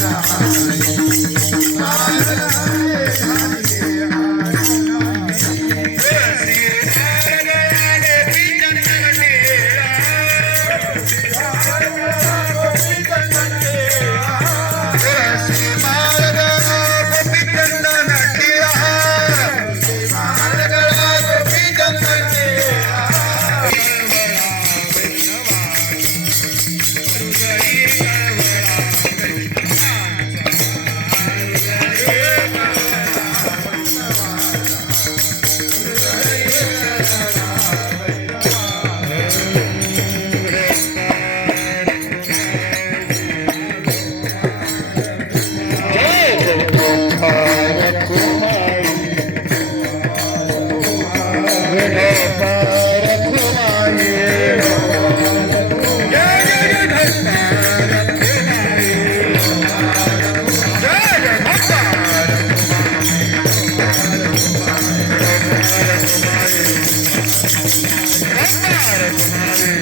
time. Hare